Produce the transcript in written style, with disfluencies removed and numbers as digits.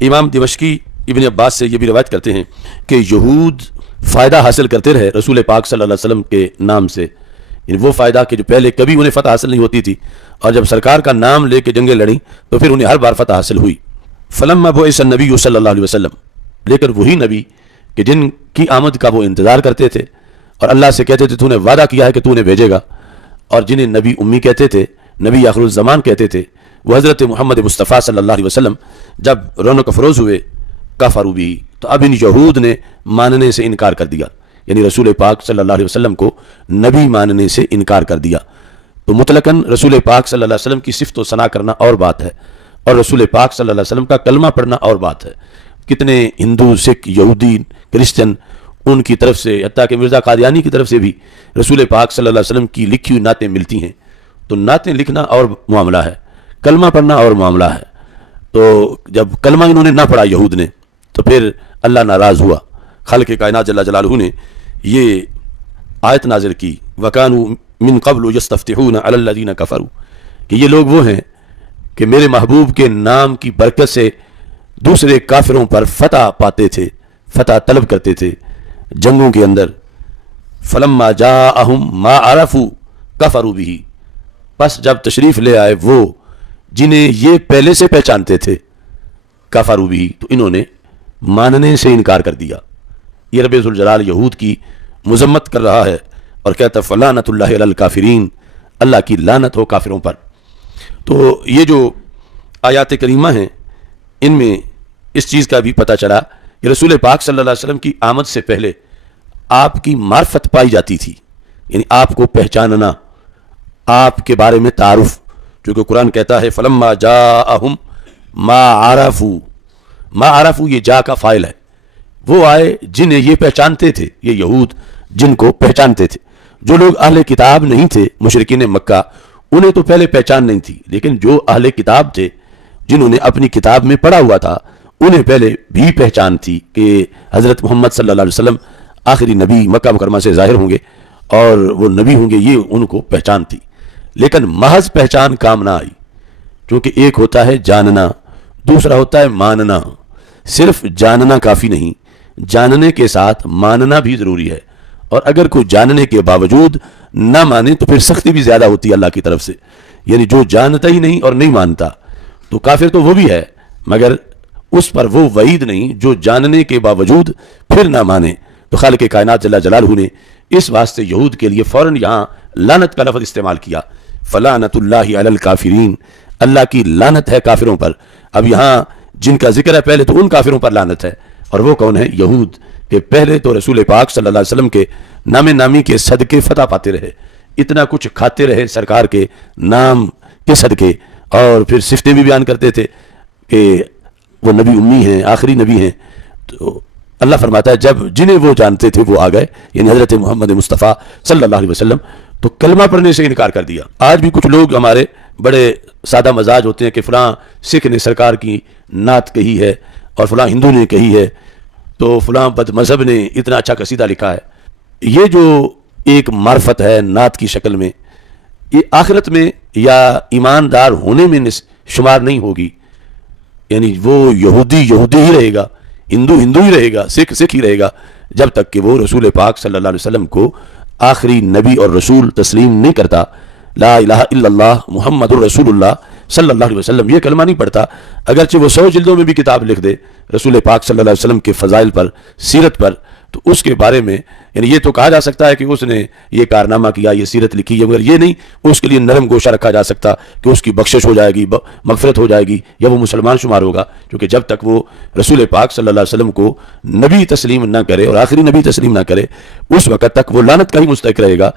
امام دمشقی ابن عباس سے یہ بھی روایت کرتے ہیں کہ یہود فائدہ حاصل کرتے رہے رسول پاک صلی اللہ علیہ وسلم کے نام سے، یعنی وہ فائدہ کہ جو پہلے کبھی انہیں فتح حاصل نہیں ہوتی تھی، اور جب سرکار کا نام لے کے جنگیں لڑیں تو پھر انہیں ہر بار فتح حاصل ہوئی۔ فلما بعث النبی صلی اللہ علیہ وسلم، لیکن وہی نبی کہ جن کی آمد کا وہ انتظار کرتے تھے اور اللہ سے کہتے تھے تو نے وعدہ کیا ہے کہ تو نے بھیجے گا، اور جنہیں نبی امی کہتے تھے، نبی آخر الزمان کہتے تھے، وہ حضرت محمد مصطفیٰ صلی اللہ علیہ وسلم جب رونق افروز ہوئے کفروا بھی، تو اب ان یہود نے ماننے سے انکار کر دیا، یعنی رسول پاک صلی اللہ علیہ وسلم کو نبی ماننے سے انکار کر دیا۔ تو مطلقاً رسول پاک صلی اللہ علیہ وسلم کی صفت و ثنا کرنا اور بات ہے، اور رسول پاک صلی اللہ علیہ وسلم کا کلمہ پڑھنا اور بات ہے۔ کتنے ہندو، سکھ، یہودی، کرسچن ان کی طرف سے، حتیٰ کہ مرزا قادیانی کی طرف سے بھی رسول پاک صلی اللہ علیہ وسلم کی لکھی ہوئی نعتیں ملتی ہیں۔ تو نعتیں لکھنا اور معاملہ ہے، کلمہ پڑھنا اور معاملہ ہے۔ تو جب کلمہ انہوں نے نہ پڑھا یہود نے، تو پھر اللہ ناراض ہوا۔ خالق کائنات جل جلالہ نے یہ آیت نازل کی، وَكَانُوا مِن قَبْلُ يَسْتَفْتِحُونَ عَلَى الَّذِينَ كَفَرُوا، کہ یہ لوگ وہ ہیں کہ میرے محبوب کے نام کی برکت سے دوسرے کافروں پر فتح پاتے تھے، فتح طلب کرتے تھے جنگوں کے اندر۔ فَلَمَّا جَاءَهُم مَا عَرَفُوا كَفَرُوا بِهِ، پس جب تشریف لے آئے وہ جنہیں یہ پہلے سے پہچانتے تھے، کفروا بہ، تو انہوں نے ماننے سے انکار کر دیا۔ یہ رب ذوالجلال یہود کی مذمت کر رہا ہے اور کہتا فلعنۃ اللہ علی الکافرین، اللہ کی لعنت ہو کافروں پر۔ تو یہ جو آیات کریمہ ہیں ان میں اس چیز کا بھی پتہ چلا کہ رسول پاک صلی اللہ علیہ وسلم کی آمد سے پہلے آپ کی معرفت پائی جاتی تھی، یعنی آپ کو پہچاننا، آپ کے بارے میں تعارف، چونکہ قرآن کہتا ہے فلما جاءہم ما عرفوا، ما عرفوا یہ جا کا فاعل ہے، وہ آئے جنہیں یہ پہچانتے تھے، یہ یہود جن کو پہچانتے تھے۔ جو لوگ اہل کتاب نہیں تھے، مشرکین مکہ، انہیں تو پہلے پہچان نہیں تھی، لیکن جو اہل کتاب تھے، جنہوں نے اپنی کتاب میں پڑھا ہوا تھا، انہیں پہلے بھی پہچان تھی کہ حضرت محمد صلی اللہ علیہ وسلم آخری نبی مکہ مکرمہ سے ظاہر ہوں گے اور وہ نبی ہوں گے، یہ ان کو پہچان تھی۔ لیکن محض پہچان کام نہ آئی، کیونکہ ایک ہوتا ہے جاننا، دوسرا ہوتا ہے ماننا۔ صرف جاننا کافی نہیں، جاننے کے ساتھ ماننا بھی ضروری ہے، اور اگر کوئی جاننے کے باوجود نہ مانے تو پھر سختی بھی زیادہ ہوتی ہے اللہ کی طرف سے، یعنی جو جانتا ہی نہیں اور نہیں مانتا تو کافر تو وہ بھی ہے، مگر اس پر وہ وعید نہیں جو جاننے کے باوجود پھر نہ مانے۔ تو خالق کائنات جل جلالہ نے اس واسطے یہود کے لیے فوراً یہاں لعنت کا لفظ استعمال کیا، فلعنۃ اللہ علی الکافرین، اللہ کی لعنت ہے کافروں پر۔ اب یہاں جن کا ذکر ہے پہلے تو ان کافروں پر لعنت ہے، اور وہ کون ہے؟ یہود، کہ پہلے تو رسول پاک صلی اللہ علیہ وسلم کے نام نامی کے صدقے فتح پاتے رہے، اتنا کچھ کھاتے رہے سرکار کے نام کے صدقے، اور پھر صفتیں بھی بیان کرتے تھے کہ وہ نبی امی ہیں، آخری نبی ہیں۔ تو اللہ فرماتا ہے جب جنہیں وہ جانتے تھے وہ آ گئے، یعنی حضرت محمد مصطفیٰ صلی اللہ علیہ وسلم، تو کلمہ پڑھنے سے انکار کر دیا۔ آج بھی کچھ لوگ ہمارے بڑے سادہ مزاج ہوتے ہیں کہ فلاں سکھ نے سرکار کی نعت کہی ہے اور فلاں ہندو نے کہی ہے، تو فلاں بد مذہب نے اتنا اچھا قصیدہ لکھا ہے۔ یہ جو ایک معرفت ہے نعت کی شکل میں، یہ آخرت میں یا ایماندار ہونے میں شمار نہیں ہوگی، یعنی وہ یہودی یہودی ہی رہے گا، ہندو ہندو ہی رہے گا، سکھ سکھ ہی رہے گا، جب تک کہ وہ رسول پاک صلی اللہ علیہ وسلم کو آخری نبی اور رسول تسلیم نہیں کرتا، لا الہ الا اللہ محمد الرسول اللہ صلی اللہ علیہ وسلم یہ کلمہ نہیں پڑھتا، اگرچہ وہ 100 جلدوں میں بھی کتاب لکھ دے رسول پاک صلی اللہ علیہ وسلم کے فضائل پر، سیرت پر، تو اس کے بارے میں یعنی یہ تو کہا جا سکتا ہے کہ اس نے یہ کارنامہ کیا، یہ سیرت لکھی ہے، مگر یہ نہیں اس کے لیے نرم گوشہ رکھا جا سکتا کہ اس کی بخشش ہو جائے گی، مغفرت ہو جائے گی، یا وہ مسلمان شمار ہوگا، کیونکہ جب تک وہ رسول پاک صلی اللہ علیہ وسلم کو نبی تسلیم نہ کرے اور آخری نبی تسلیم نہ کرے، اس وقت تک وہ لعنت کا ہی مستحق رہے گا۔